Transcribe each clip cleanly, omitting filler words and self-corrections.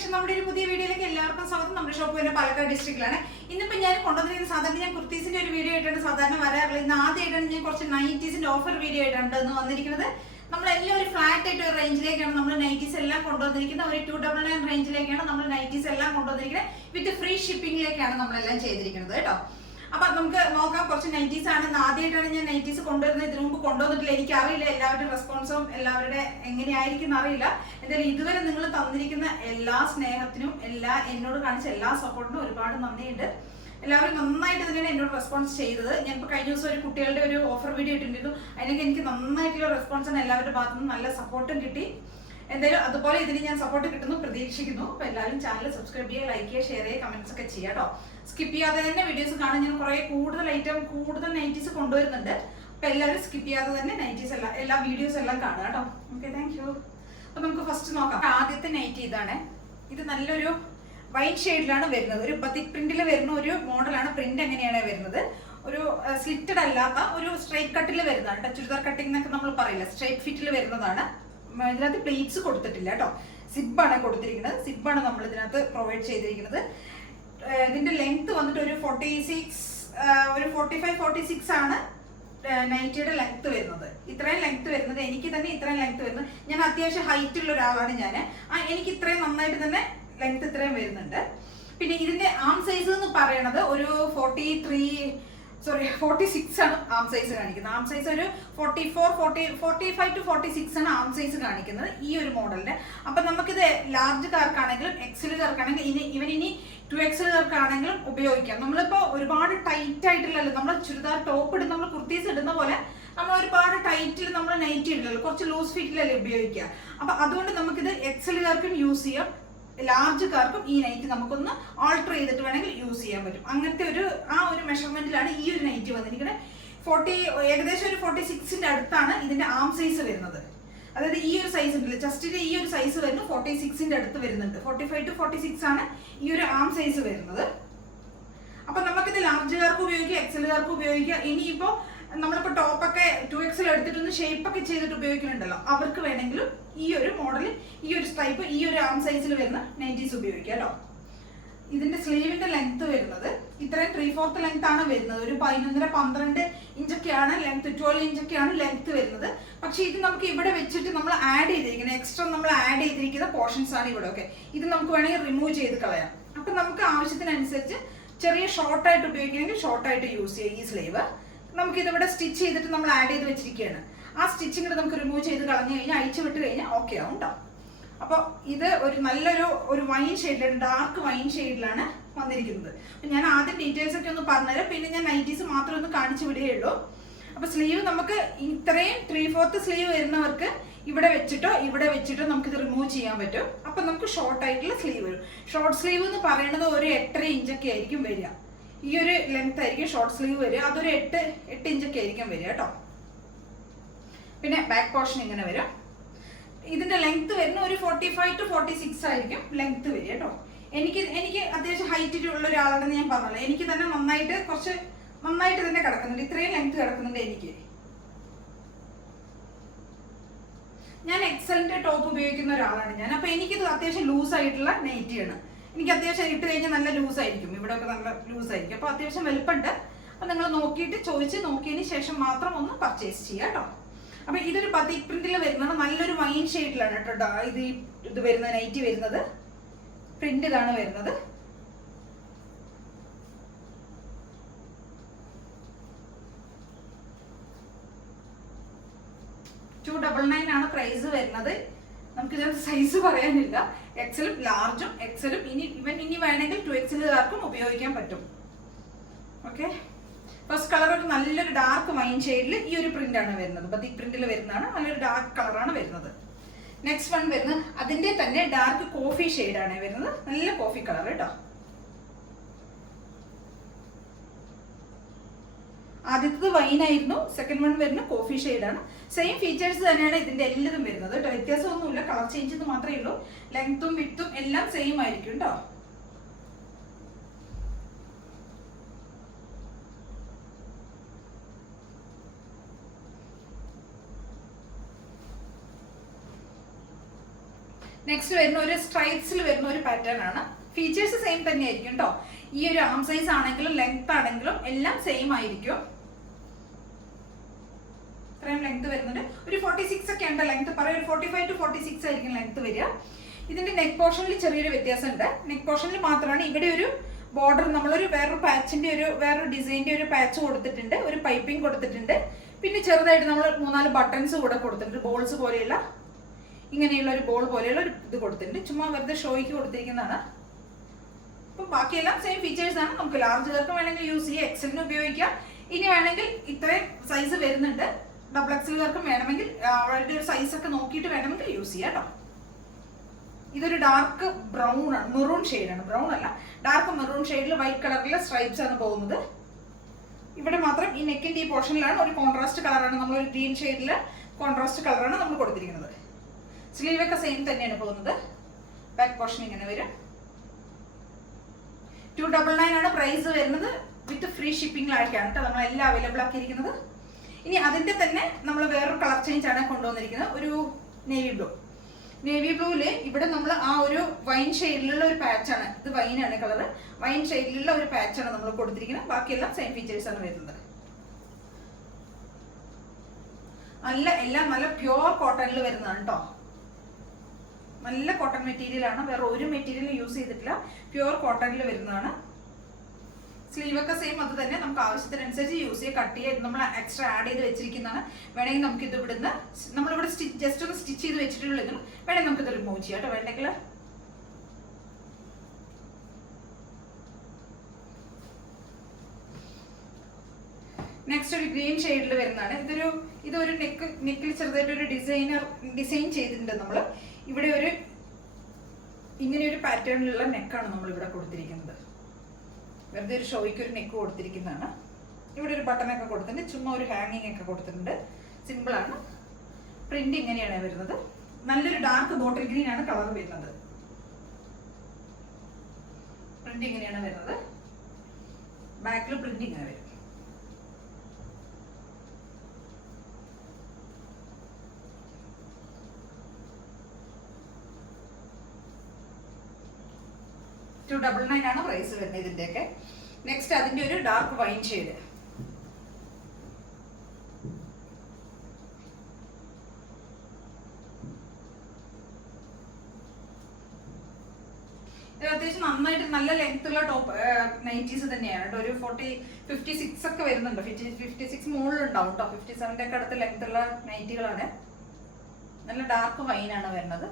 Collection നമ്മുടെ ഒരു പുതിയ വീഡിയോയിലേക്ക് എല്ലാവർക്കും സ്വാഗതം. നമ്മുടെ ഷോപ്പ് വരുന്നത് പാലക്കാട് ഡിസ്ട്രിക്റ്റിലാണ്. ഇന്നിപ്പോൾ ഞാൻ കൊണ്ടുവന്നിരിക്കുന്ന സാധാരണ ഞാൻ കുർത്തീസിന്റെ ഒരു വീഡിയോ ആയിട്ടാണ് സാധാരണ വരാറുള്ളത്. ഇന്ന് ആദ്യമായിട്ടാണ് ഞാൻ കുറച്ച് നൈറ്റീസിന്റെ ഓഫർ വീഡിയോ ആയിട്ടാണ് ഇന്ന് വന്നിരിക്കുന്നത്. നമ്മളെല്ലാം ഒരു ഫ്ലാറ്റ് ആയിട്ട് ഒരു റേഞ്ചിലേക്കാണ് നമ്മൾ നൈറ്റീസ് എല്ലാം കൊണ്ടുവന്നിരിക്കുന്നത്. ഒരു 299 റേഞ്ചിലേക്കാണ് നമ്മൾ നൈറ്റീസ് എല്ലാം കൊണ്ടുവന്നിരിക്കുന്നത്. വിത്ത് ഫ്രീ ഷിപ്പിംഗിലേക്കാണ് നമ്മളെല്ലാം ചെയ്തിരിക്കുന്നത് കേട്ടോ. അപ്പൊ നമുക്ക് നോക്കാം. കുറച്ച് നൈറ്റീസ് ആണ്. ആദ്യമായിട്ടാണ് ഞാൻ നൈറ്റീസ് കൊണ്ടുവരുന്നത്. ഇതിനു മുമ്പ് കൊണ്ടുവന്നിട്ടില്ല. എനിക്കറിയില്ല എല്ലാവരുടെ റെസ്പോൺസും എല്ലാവരുടെ എങ്ങനെയായിരിക്കും അറിയില്ല. എന്തായാലും ഇതുവരെ നിങ്ങൾ തന്നിരിക്കുന്ന എല്ലാ സ്നേഹത്തിനും എന്നോട് കാണിച്ച എല്ലാ സപ്പോർട്ടിനും ഒരുപാട് നന്ദിയുണ്ട്. എല്ലാവരും നന്നായിട്ട് തന്നെയാണ് എന്നോട് റെസ്പോൺസ് ചെയ്തത്. ഞാനിപ്പോൾ കഴിഞ്ഞ ദിവസം ഒരു കുട്ടികളുടെ ഒരു ഓഫർ വീഡിയോ ഇട്ടിരുന്നു. അതിനൊക്കെ എനിക്ക് നന്നായിട്ടുള്ള റെസ്പോൺസാണ്. എല്ലാവരുടെ ഭാഗത്തു നിന്നും നല്ല സപ്പോർട്ടും കിട്ടി. എന്തായാലും അതുപോലെ ഇതിന് ഞാൻ സപ്പോർട്ട് കിട്ടുന്നു പ്രതീക്ഷിക്കുന്നു. അപ്പോൾ എല്ലാവരും ചാനൽ സബ്സ്ക്രൈബ് ചെയ്യുക, ലൈക്ക് ചെയ്യുക, ഷെയർ ചെയ്യുക, കമന്റ്സ് ഒക്കെ ചെയ്യുക കേട്ടോ. സ്കിപ്പ് ചെയ്യാതെ തന്നെ വീഡിയോസ് കാണാൻ ഞാൻ കുറേ കൂടുതൽ നൈറ്റീസ് കൊണ്ടുവരുന്നുണ്ട്. അപ്പോൾ എല്ലാവരും സ്കിപ്പ് ചെയ്യാതെ തന്നെ നൈറ്റീസ് എല്ലാ വീഡിയോസ് എല്ലാം കാണുക കേട്ടോ. Okay, thank you. അപ്പോൾ നമുക്ക് ഫസ്റ്റ് നോക്കാം. ആദ്യത്തെ നൈറ്റി ഇതാണ്. ഇത് നല്ലൊരു വൈൻ ഷെയ്ഡിലാണ് വരുന്നത്. ഒരു ബത്തിക് പ്രിന്റിൽ വരുന്ന ഒരു മോഡലാണ്. പ്രിന്റ് എങ്ങനെയാണ് വരുന്നത്? ഒരു സ്ലിറ്റഡ് അല്ലാത്ത ഒരു സ്ട്രൈറ്റ് കട്ടിൽ വരുന്നതാണ്. ചുരിദാർ കട്ടിംഗ് എന്നൊക്കെ നമ്മൾ പറയില്ല, സ്ട്രൈറ്റ് ഫിറ്റിൽ വരുന്നതാണ്. ഇതിനകത്ത് പ്ലേറ്റ്സ് കൊടുത്തിട്ടില്ല കേട്ടോ. സിബാണ് കൊടുത്തിരിക്കുന്നത്. സിബാണ് നമ്മൾ ഇതിനകത്ത് പ്രൊവൈഡ് ചെയ്തിരിക്കുന്നത്. ഇതിന്റെ ലെങ്ത് വന്നിട്ട് ഒരു 45-46 ആണ് നൈറ്റിയുടെ ലെങ്ത് വരുന്നത്. ഇത്രയും ലെങ്ത് വരുന്നത് എനിക്ക് തന്നെ ഇത്രയും ലെങ്ത് വരുന്നത്. ഞാൻ അത്യാവശ്യം ഹൈറ്റ് ഉള്ള ഒരാളാണ് ഞാൻ. എനിക്ക് ഇത്രയും നന്നായിട്ട് തന്നെ ലെങ്ത് ഇത്രയും വരുന്നുണ്ട്. പിന്നെ ഇതിന്റെ ആം സൈസ് എന്ന് പറയുന്നത് ഒരു 46 ആണ് ആം സൈസ് കാണിക്കുന്നത്. ആം സൈസ് ഒരു 45-46 ആണ് ആം സൈസ് കാണിക്കുന്നത് ഈ ഒരു മോഡലിന്റെ. അപ്പൊ നമുക്കിത് ലാർജുകാർക്കാണെങ്കിലും എക്സലുകാർക്കാണെങ്കിലും ഇനി 2XLകാർക്കാണെങ്കിലും ഉപയോഗിക്കാം. നമ്മളിപ്പോ ഒരുപാട് ടൈറ്റ് ആയിട്ടുള്ളല്ലോ, നമ്മൾ ചുരിദാർ ടോപ്പ് ഇടുന്ന, നമ്മൾ കുർത്തീസ് ഇടുന്ന പോലെ നമ്മൾ ഒരുപാട് ടൈറ്റിൽ നമ്മൾ നൈറ്റ് ഇടില്ലല്ലോ, കുറച്ച് ലൂസ് ഫിറ്റിലല്ലേ ഉപയോഗിക്കുക. അപ്പൊ അതുകൊണ്ട് നമുക്കിത് എക്സലുകാർക്കും യൂസ് ചെയ്യാം, ലാർജുകാർക്കും ഈ നൈറ്റ് നമുക്കൊന്ന് ആൾട്ടർ ചെയ്തിട്ട് വേണമെങ്കിൽ യൂസ് ചെയ്യാൻ പറ്റും. അങ്ങനത്തെ ഒരു മെഷർമെന്റിലാണ് ഈ ഒരു നൈറ്റ് വന്നിരിക്കുന്നത്. ഏകദേശം ഒരു 46ന്റെ അടുത്താണ് ഇതിന്റെ ആം സൈസ് വരുന്നത്. അതായത് ഈ ഒരു സൈസ് ഉണ്ടല്ലോ, ജസ്റ്റിന്റെ ഈ ഒരു സൈസ് വരുന്നു 46ന്റെ അടുത്ത് വരുന്നുണ്ട്. 45-46 ആണ് ഈ ഒരു ആം സൈസ് വരുന്നത്. അപ്പൊ നമുക്കിത് ലാർജുകാർക്ക് ഉപയോഗിക്കാം, എക്സലുകാർക്ക് ഉപയോഗിക്കാം. ഇനിയിപ്പോ നമ്മളിപ്പോ ടോപ്പൊക്കെ 2XL എടുത്തിട്ടൊന്ന് ഷേപ്പ് ഒക്കെ ചെയ്തിട്ട് ഉപയോഗിക്കുന്നുണ്ടല്ലോ, അവർക്ക് വേണമെങ്കിലും ഈ ഒരു മോഡൽ, ഈ ഒരു ടൈപ്പ്, ഈ ഒരു ആം സൈസിൽ വരുന്ന നൈറ്റീസ് ഉപയോഗിക്കാം കേട്ടോ. ഇതിന്റെ സ്ലീവിന്റെ ലെങ്ത് വരുന്നത് ഇത്രയും 3/4 ലെങ്ത് ആണ് വരുന്നത്. ഒരു 11-12 ഇഞ്ചൊക്കെയാണ് ലെങ്ത്, 12 ഇഞ്ചൊക്കെയാണ് ലെങ്ത് വരുന്നത്. പക്ഷെ ഇത് നമുക്ക് ഇവിടെ വെച്ചിട്ട് നമ്മൾ ആഡ് ചെയ്തിരിക്കുന്നത്, എക്സ്ട്രാ നമ്മൾ ആഡ് ചെയ്തിരിക്കുന്ന പോർഷൻസ് ആണ് ഇവിടെ. ഒക്കെ ഇത് നമുക്ക് വേണമെങ്കിൽ റിമൂവ് ചെയ്ത് കളയാം. അപ്പൊ നമുക്ക് ആവശ്യത്തിനനുസരിച്ച് ചെറിയ ഷോർട്ടായിട്ട് ഉപയോഗിക്കണമെങ്കിൽ ഷോർട്ടായിട്ട് യൂസ് ചെയ്യാം. ഈ സ്ലീവ് നമുക്കിതിവിടെ സ്റ്റിച്ച് ചെയ്തിട്ട് നമ്മൾ ആഡ് ചെയ്ത് വെച്ചിരിക്കുകയാണ്. ആ സ്റ്റിച്ചിങ് നമുക്ക് റിമൂവ് ചെയ്ത് കളഞ്ഞു കഴിഞ്ഞാൽ, അഴിച്ചു വിട്ട് കഴിഞ്ഞാൽ ഓക്കെ ആവും കേട്ടോ. അപ്പോൾ ഇത് ഒരു നല്ലൊരു വൈൻ ഷെയ്ഡിലാണ്, ഡാർക്ക് വൈൻ ഷെയ്ഡിലാണ് വന്നിരിക്കുന്നത്. ഞാൻ ആദ്യം ഡീറ്റെയിൽസ് ഒക്കെ ഒന്ന് പറഞ്ഞുതരാം, പിന്നെ ഞാൻ നൈറ്റീസ് മാത്രം ഒന്ന് കാണിച്ചു വിടുകയുള്ളൂ. അപ്പോൾ സ്ലീവ് നമുക്ക് ഇത്രയും 3/4 സ്ലീവ് വരുന്നവർക്ക് ഇവിടെ വെച്ചിട്ടോ നമുക്കിത് റിമൂവ് ചെയ്യാൻ പറ്റും. അപ്പം നമുക്ക് ഷോർട്ട് ആയിട്ടുള്ള സ്ലീവ് വരും. ഷോർട്ട് സ്ലീവ് എന്ന് പറയുന്നത് ഒരു 8.5 ഇഞ്ചൊക്കെ ആയിരിക്കും വരിക. ഈ ഒരു ലെങ്ത് ആയിരിക്കും ഷോർട്ട് സ്ലീവ് വരിക. അതൊരു 8 ഇഞ്ചൊക്കെ ആയിരിക്കും വരിക കേട്ടോ. പിന്നെ ബാക്ക് പോർഷൻ ഇങ്ങനെ വരും. ഇതിന്റെ ലെങ്ത് വരുന്ന ഒരു 45-46 ആയിരിക്കും ലെങ്ത് വരിക കേട്ടോ. എനിക്ക് അത്യാവശ്യം ഹൈറ്റ് ഉള്ള ഒരാളാണെന്ന് ഞാൻ പറഞ്ഞല്ലോ. എനിക്ക് തന്നെ നന്നായിട്ട് തന്നെ കിടക്കുന്നുണ്ട്. ഇത്രയും ലെങ്ത് കിടക്കുന്നുണ്ട് എനിക്ക്. ഞാൻ എക്സലിന്റെ ടോപ്പ് ഉപയോഗിക്കുന്ന ഒരാളാണ് ഞാൻ. അപ്പൊ എനിക്കിത് അത്യാവശ്യം ലൂസ് ആയിട്ടുള്ള നൈറ്റിയാണ്. എനിക്ക് അത്യാവശ്യം ഇട്ട് കഴിഞ്ഞാൽ നല്ല ലൂസ് ആയിരിക്കും, ഇവിടെ ഒക്കെ നല്ല ലൂസ് ആയിരിക്കും. അപ്പൊ അത്യാവശ്യം വലുപ്പമുണ്ട്. അപ്പൊ നിങ്ങൾ നോക്കിയതിന് ശേഷം മാത്രം ഒന്ന് പർച്ചേസ് ചെയ്യുക കേട്ടോ. അപ്പൊ ഇതൊരു ബത്തിക് പ്രിന്റിൽ വരുന്നത്, നല്ലൊരു വൈൻ ഷെയ്ഡിലാണ് കേട്ടോ ഇത് വരുന്ന നൈറ്റി വരുന്നത്. പ്രിന്റ് ഇതാണ് വരുന്നത്. $299 ആണ് പ്രൈസ് വരുന്നത്. നമുക്ക് ഇതിനകത്ത് സൈസ് പറയാനില്ല. എക്സലും ലാർജും ഇനി വേണമെങ്കിൽ 2XLകാർക്കും ഉപയോഗിക്കാൻ പറ്റും. ഓക്കെ, ഫസ്റ്റ് കളർ ഒരു നല്ലൊരു ഡാർക്ക് വൈൻ ഷെയ്ഡിൽ ഈ ഒരു പ്രിന്റ് ആണ് വരുന്നത്. ബത്തിക് പ്രിന്റിൽ വരുന്നതാണ്. നല്ലൊരു ഡാർക്ക് കളറാണ് വരുന്നത്. നെക്സ്റ്റ് വൺ വരുന്നത് അതിന്റെ തന്നെ ഡാർക്ക് കോഫി ഷെയ്ഡാണ് വരുന്നത്. നല്ല കോഫി കളർ കേട്ടോ. ആദ്യത്തത് വൈൻ ആയിരുന്നു, സെക്കൻഡ് വൺ വരുന്ന കോഫി ഷെയ്ഡാണ്. സെയിം ഫീച്ചേഴ്സ് തന്നെയാണ് ഇതിന്റെ എല്ലാതും വരുന്നത് കേട്ടോ. വ്യത്യാസമൊന്നുമില്ല, കളർ ചേഞ്ച് മാത്രമേ ഉള്ളൂ. ലെങ്ത്തും വിഡ്ത്തും എല്ലാം സെയിം ആയിരിക്കും കേട്ടോ. നെക്സ്റ്റ് വരുന്ന ഒരു സ്ട്രൈപ്സിൽ വരുന്ന ഒരു പാറ്റേൺ ആണ്. ഫീച്ചേഴ്സ് സെയിം തന്നെ ആയിരിക്കും കേട്ടോ. ഈ ഒരു ആം സൈസ് ആണെങ്കിലും ലെങ്ത് ആണെങ്കിലും എല്ലാം സെയിം ആയിരിക്കും. ഇത്രയും ലെങ്ത് വരുന്നുണ്ട്. ഒരു 46 ഒക്കെ ഉണ്ട് ലെങ്ത്, പറയാം ഒരു 45 to 46 ആയിരിക്കും ലെങ്ത് വരിക. ഇതിന്റെ നെക്ക് പോർഷനിൽ ചെറിയൊരു വ്യത്യാസമുണ്ട്. നെക്ക് പോർഷനിൽ മാത്രമാണ് ഇവിടെ ഒരു ബോർഡർ, നമ്മളൊരു വേറൊരു പാച്ചിന്റെ വേറൊരു ഡിസൈനിന്റെ ഒരു പാച്ച് കൊടുത്തിട്ടുണ്ട്, ഒരു പൈപ്പിംഗ് കൊടുത്തിട്ടുണ്ട്. പിന്നെ ചെറുതായിട്ട് നമ്മൾ 3-4 ബട്ടൺസ് കൂടെ കൊടുത്തിട്ടുണ്ട്, ബോൾസ് പോലെയുള്ള ഇങ്ങനെയുള്ള ഒരു ബോൾ പോലെയുള്ള ഒരു ഇത് കൊടുത്തിട്ടുണ്ട്. ചുമ്മാ വെറുതെ ഷോയ്ക്ക് കൊടുത്തിരിക്കുന്നതാണ്. അപ്പം ബാക്കിയെല്ലാം സെയിം ഫീച്ചേഴ്സ് ആണ്. നമുക്ക് ലാർജുകാർക്ക് വേണമെങ്കിൽ യൂസ് ചെയ്യാം, എക്സലിന് ഉപയോഗിക്കാം. ഇനി വേണമെങ്കിൽ ഇത്രയും സൈസ് വരുന്നുണ്ട്, ഡബിൾ എക്സലുകാർക്കും വേണമെങ്കിൽ അവരുടെ ഒരു സൈസ് ഒക്കെ നോക്കിയിട്ട് വേണമെങ്കിൽ യൂസ് ചെയ്യാം കേട്ടോ. ഇതൊരു ഡാർക്ക് ബ്രൗൺ ആണ്, മെറൂൺ ഷെയ്ഡാണ്, ബ്രൗൺ അല്ല ഡാർക്ക് മെറൂൺ ഷെയ്ഡിൽ വൈറ്റ് കളറിലെ സ്ട്രൈപ്സ് ആണ് പോകുന്നത്. ഇവിടെ മാത്രം ഈ നെക്കിന്റെ ഈ പോർഷനിലാണ് ഒരു കോൺട്രാസ്റ്റ് കളറാണ്, നമ്മളൊരു ഗ്രീൻ ഷെയ്ഡിൽ കോൺട്രാസ്റ്റ് കളറാണ് നമ്മൾ കൊടുത്തിരിക്കുന്നത്. സ്ലീവ് ഒക്കെ സെയിം തന്നെയാണ് പോകുന്നത്. ബാക്ക് പോർഷൻ ഇങ്ങനെ വരും. 299 ആണ് പ്രൈസ് വരുന്നത്. വിത്ത് ഫ്രീ ഷിപ്പിംഗിലായിരിക്കാണ് കേട്ടോ നമ്മളെല്ലാം അവൈലബിൾ ആക്കിയിരിക്കുന്നത്. ഇനി അതിന്റെ തന്നെ നമ്മൾ വേറൊരു കളർ ചേഞ്ച് ആണ് കൊണ്ടുവന്നിരിക്കുന്നത്, ഒരു നേവി ബ്ലൂ. നേവി ബ്ലൂവില് ഇവിടെ നമ്മൾ ആ ഒരു വൈൻ ഷെയ്ഡിലുള്ള ഒരു പാച്ചാണ്, ഇത് വൈനാണ് കളർ, വൈൻ ഷെയ്ഡിലുള്ള ഒരു പാച്ചാണ് നമ്മൾ കൊടുത്തിരിക്കുന്നത്. ബാക്കിയെല്ലാം സെയിം ഫീച്ചേഴ്സ് ആണ് വരുന്നത്. എല്ലാം നല്ല പ്യുവർ കോട്ടണിൽ വരുന്നതാണ് കേട്ടോ. നല്ല കോട്ടൺ മെറ്റീരിയൽ ആണ്, വേറെ ഒരു മെറ്റീരിയൽ യൂസ് ചെയ്തിട്ടില്ല, പ്യുവർ കോട്ടണിൽ വരുന്നതാണ്. സ്ലീവ് ഒക്കെ സെയിം അത് തന്നെ, നമുക്ക് ആവശ്യത്തിനനുസരിച്ച് യൂസ് ചെയ്യുക. കട്ട് ചെയ്ത് നമ്മൾ എക്സ്ട്രാ ആഡ് ചെയ്ത് വെച്ചിരിക്കുന്നതാണ്. വേണമെങ്കിൽ നമുക്ക് ഇത് ഇവിടുന്ന് നമ്മളിവിടെ ജസ്റ്റ് ഒന്ന് സ്റ്റിച്ച് ചെയ്ത് വെച്ചിട്ടുള്ളെങ്കിലും വേണമെങ്കിൽ നമുക്കിത് റിമൂവ് ചെയ്യാം കേട്ടോ വേണ്ടെങ്കിൽ. നെക്സ്റ്റ് ഒരു ഗ്രീൻ ഷെയ്ഡിൽ വരുന്നതാണ്. ഇതൊരു നെക്കിൽ ചെറുതായിട്ട് ഒരു ഡിസൈൻ ചെയ്തിട്ടുണ്ട് നമ്മൾ. ഇവിടെ ഇങ്ങനെ ഒരു പാറ്റേണിലുള്ള നെക്കാണ് നമ്മൾ ഇവിടെ കൊടുത്തിരിക്കുന്നത്. വെറുതെ ഒരു ഷോയ്ക്ക് ഒരു നെക്ക് കൊടുത്തിരിക്കുന്നതാണ്. ഇവിടെ ഒരു ബട്ടണൊക്കെ കൊടുത്തിട്ടുണ്ട്, ചുമ്മാ ഒരു ഹാങ്ങിങ് ഒക്കെ കൊടുത്തിട്ടുണ്ട്. സിമ്പിളാണ്. പ്രിന്റ് ഇങ്ങനെയാണ് വരുന്നത്. നല്ലൊരു ഡാർക്ക് ബോട്ടിൽ ഗ്രീൻ ആണ് കളർ വരുന്നത്. പ്രിന്റ് ഇങ്ങനെയാണ് വരുന്നത്. ബാക്കിൽ പ്രിന്റ് ഇങ്ങനെ വരും. $299 ആണ് പ്രൈസ് വരുന്നത് ഇതിന്റെയൊക്കെ. നെക്സ്റ്റ് അതിന്റെ ഒരു ഡാർക്ക് വൈൻ ഷെയ്ഡ്. അത്യാവശ്യം നന്നായിട്ട് നല്ല ലെങ്ത് ഉള്ള ടോപ്പ് നൈറ്റീസ് തന്നെയാണ് കേട്ടോ. ഒരു 56 ഒക്കെ വരുന്നുണ്ട്, 56 മുകളിലുണ്ടാവും കേട്ടോ. 57 ഒക്കെ അടുത്ത് ലെങ്ത് ഉള്ള നൈറ്റികളാണ്. നല്ല ഡാർക്ക് വൈനാണ് വരുന്നത്.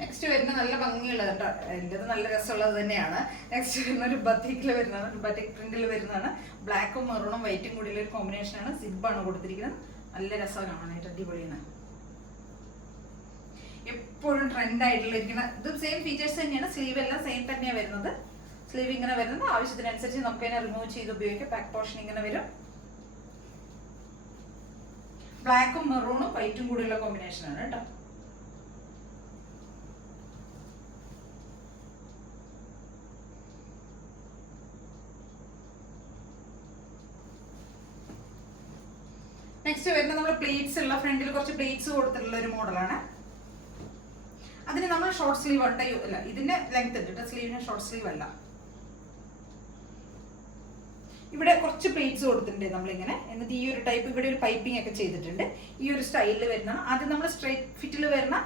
നെക്സ്റ്റ് വരുന്ന നല്ല ഭംഗിയുള്ളത് കേട്ടോ, എൻ്റെത് നല്ല രസമുള്ളത് തന്നെയാണ്. നെക്സ്റ്റ് വരുന്ന ഒരു ബത്തിക്കിൽ വരുന്നതാണ്, ബത്തിക് പ്രിന്റിൽ വരുന്നതാണ്. ബ്ലാക്കും മെറൂണും വൈറ്റും കൂടിയുള്ള ഒരു കോമ്പിനേഷനാണ്. സിബാണ് കൊടുത്തിരിക്കുന്നത്. നല്ല രസമാണ് കാണാനായിട്ട്, അടിപൊളിയാണ്. എപ്പോഴും ട്രെൻഡ് ആയിട്ടുള്ള ഇത് സെയിം ഫീച്ചേഴ്സ് തന്നെയാണ്. സ്ലീവ് എല്ലാം സെയിം തന്നെയാണ് വരുന്നത്. സ്ലീവ് ഇങ്ങനെ വരുന്നത് ആവശ്യത്തിനനുസരിച്ച് നമുക്ക് അതിനെ റിമൂവ് ചെയ്ത് ഉപയോഗിക്കാം. ബാക്ക് പോർഷൻ ഇങ്ങനെ വരും. ബ്ലാക്കും മെറൂണും വൈറ്റും കൂടിയുള്ള കോമ്പിനേഷനാണ് കേട്ടോ. നെക്സ്റ്റ് വരുന്നത് നമ്മൾ പ്ലേറ്റ്സ് ഉള്ള, ഫ്രണ്ടിൽ കുറച്ച് പ്ലേറ്റ്സ് കൊടുത്തിട്ടുള്ള ഒരു മോഡലാണ്. അതിന് നമ്മൾ ഷോർട്ട് സ്ലീവ് ഉണ്ട്, അല്ല ഇതിന്റെ ലെങ്ത് ഉണ്ട്, സ്ലീവിന് ഷോർട്ട് സ്ലീവ് അല്ല. ഇവിടെ കുറച്ച് പ്ലേറ്റ്സ് കൊടുത്തിട്ടുണ്ട് നമ്മളിങ്ങനെ. എന്നിട്ട് ഈ ഒരു ടൈപ്പ് ഇവിടെ ഒരു പൈപ്പിംഗ് ഒക്കെ ചെയ്തിട്ടുണ്ട്. ഈ ഒരു സ്റ്റൈലിൽ വരുന്നതാണ്. ആദ്യം നമ്മൾ സ്ട്രൈറ്റ് ഫിറ്റിൽ വരുന്ന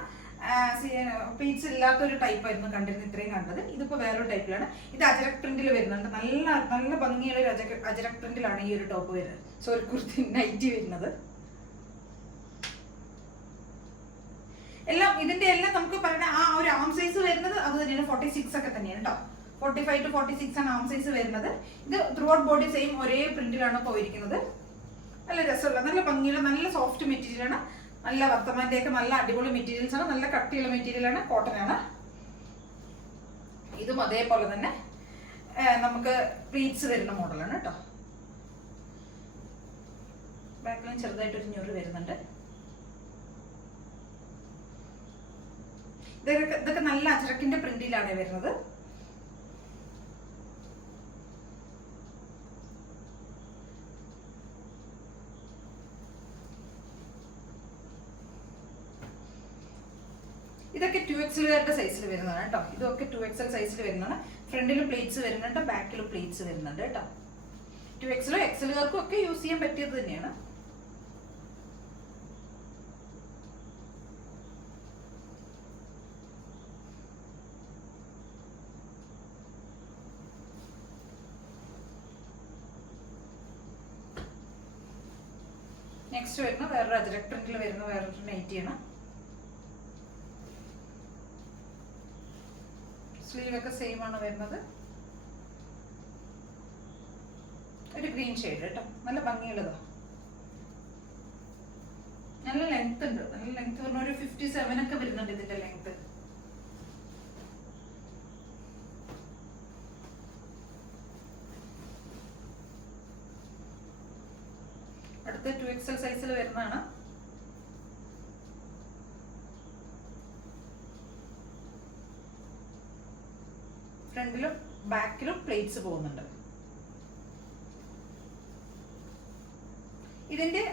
പ്ലേറ്റ്സ് ഇല്ലാത്ത ഒരു ടൈപ്പ് ആയിരുന്നു കണ്ടിരുന്നത്, ഇത്രയും കണ്ടത്. ഇതിപ്പോൾ വേറൊരു ടൈപ്പിലാണ്. ഇത് അജരക് പ്രിന്റിൽ വരുന്നുണ്ട്. നല്ല നല്ല ഭംഗിയുള്ള ഒരു അജരക് പ്രിന്റിലാണ് ഈ ഒരു ടോപ്പ് വരുന്നത്, സോറി കുർത്തി നൈറ്റി വരുന്നത്. എല്ലാം ഇതിന്റെ എല്ലാം നമുക്ക് പറയുന്ന ആ ഒരു ആം സൈസ് വരുന്നത് അത് തന്നെയാണ്. 46 ഒക്കെ തന്നെയാണ് കേട്ടോ. 45 to 46 ആണ് ആം സൈസ് വരുന്നത്. ഇത് ത്രൂ ഔട്ട് ബോഡി സെയിം ഒരേ പ്രിന്റിലാണ് പോയിരിക്കുന്നത്. നല്ല രസമുള്ള നല്ല ഭംഗിയുള്ള നല്ല സോഫ്റ്റ് മെറ്റീരിയലാണ്. നല്ല വർത്തമാന്റെ ഒക്കെ നല്ല അടിപൊളി മെറ്റീരിയൽസ് ആണ്. നല്ല കട്ടിയുള്ള മെറ്റീരിയലാണ്, കോട്ടൺ ആണ്. ഇതും അതേപോലെ തന്നെ നമുക്ക് പ്ലീറ്റ്സ് വരുന്ന മോഡലാണ് കേട്ടോ. ബാക്കിലും ചെറുതായിട്ടൊരു ഞൊറി വരുന്നുണ്ട്. ഇതൊക്കെ നല്ല അജറക്കിന്റെ പ്രിന്റിലാണ് വരുന്നത്. ഇതൊക്കെ 2XL സൈസിൽ വരുന്നതാണ് കേട്ടോ. ഇതൊക്കെ 2XL സൈസിൽ വരുന്നതാണ്. ഫ്രണ്ടിലും പ്ലേറ്റ്സ് വരുന്നുണ്ട്, ബാക്കിലും പ്ലേറ്റ്സ് വരുന്നുണ്ട് കേട്ടോ. 2XL XLകാർക്കും ഒക്കെ യൂസ് ചെയ്യാൻ പറ്റിയത് തന്നെയാണ്. നെക്സ്റ്റ് വരുന്ന വേറൊരു അജറക് പ്രിന്റിൽ വരുന്ന വേറൊരു നൈറ്റിയാണ്. സ്ലീവ് ഒക്കെ സെയിം ആണ് വരുന്നത്. ഒരു ഗ്രീൻ ഷെയ്ഡ് കേട്ടോ, നല്ല ഭംഗിയുള്ളതാ. നല്ല ലെങ്ത് ഉണ്ട്, നല്ല ലെങ്ത് പറഞ്ഞ ഒരു 57 ഒക്കെ വരുന്നുണ്ട് ഇതിന്റെ ലെങ്ത്. അടുത്ത 2XL സൈസിൽ വരുന്നതാണ്. ഫ്രണ്ടിലും ബാക്കിലും പ്ലേറ്റ്സ് പോകുന്നുണ്ട്. ഇതിന്റെ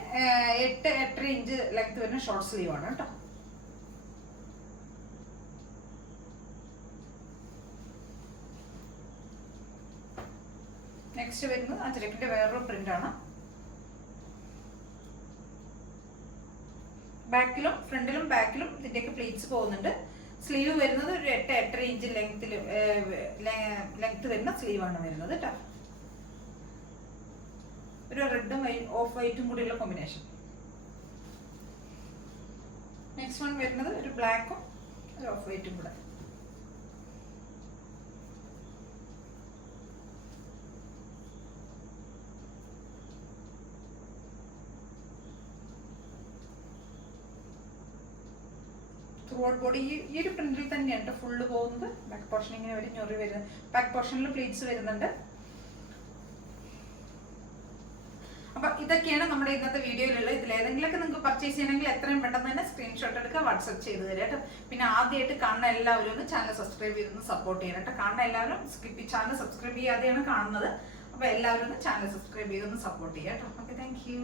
8-8.5 ഇഞ്ച് ലെങ്ത് വരുന്ന ഷോർട്ട് സ്ലീവ് ആണ് കേട്ടോ. നെക്സ്റ്റ് വരുന്നത് അജരക്കിന്റെ വേറൊരു പ്രിന്റ് ആണ്. ബാക്കിലും ഫ്രണ്ടിലും ബാക്കിലും ഇതിന്റെയൊക്കെ പ്ലേറ്റ്സ് പോകുന്നുണ്ട്. സ്ലീവ് വരുന്നത് ഒരു 8-8.5 ഇഞ്ച് ലെങ്ത് വരുന്ന സ്ലീവാണ് വരുന്നത് കേട്ടോ. ഒരു റെഡും ഓഫ് വൈറ്റും കൂടിയുള്ള കോമ്പിനേഷൻ. നെക്സ്റ്റ് വൺ വരുന്നത് ഒരു ബ്ലാക്കും ഒരു ഓഫ് വൈറ്റും കൂടെ. ത്രൂഔട്ട് ബോഡി ഈ ഒരു പ്രിന്റിൽ തന്നെയാണ് ഫുള്ള് പോകുന്നത്. ബാക്ക് പോർഷൻ ഇങ്ങനെ ഒരു ഞൊറി വരുന്നത്. ബാക്ക് പോർഷനിൽ പ്ലേറ്റ്സ് വരുന്നുണ്ട്. അപ്പൊ ഇതൊക്കെയാണ് നമ്മുടെ ഇന്നത്തെ വീഡിയോയിലുള്ളത്. ഇതിൽ ഏതെങ്കിലുമൊക്കെ നിങ്ങൾക്ക് പർച്ചേസ് ചെയ്യണമെങ്കിൽ എത്രയും പെട്ടെന്ന് തന്നെ സ്ക്രീൻഷോട്ട് എടുക്കുക, വാട്സ്ആപ്പ് ചെയ്ത് തരാം കേട്ടോ. പിന്നെ ആദ്യമായിട്ട് കാണുന്ന എല്ലാവരും ഒന്ന് ചാനൽ സബ്സ്ക്രൈബ് ചെയ്തൊന്ന് സപ്പോർട്ട് ചെയ്യണം കേട്ടോ. കാണുന്ന എല്ലാവരും ചാനൽ സബ്സ്ക്രൈബ് ചെയ്യാതെയാണ് കാണുന്നത്. അപ്പൊ എല്ലാവരും ഒന്ന് ചാനൽ സബ്സ്ക്രൈബ് ചെയ്തൊന്ന് സപ്പോർട്ട് ചെയ്യാം കേട്ടോ. Okay, thank you.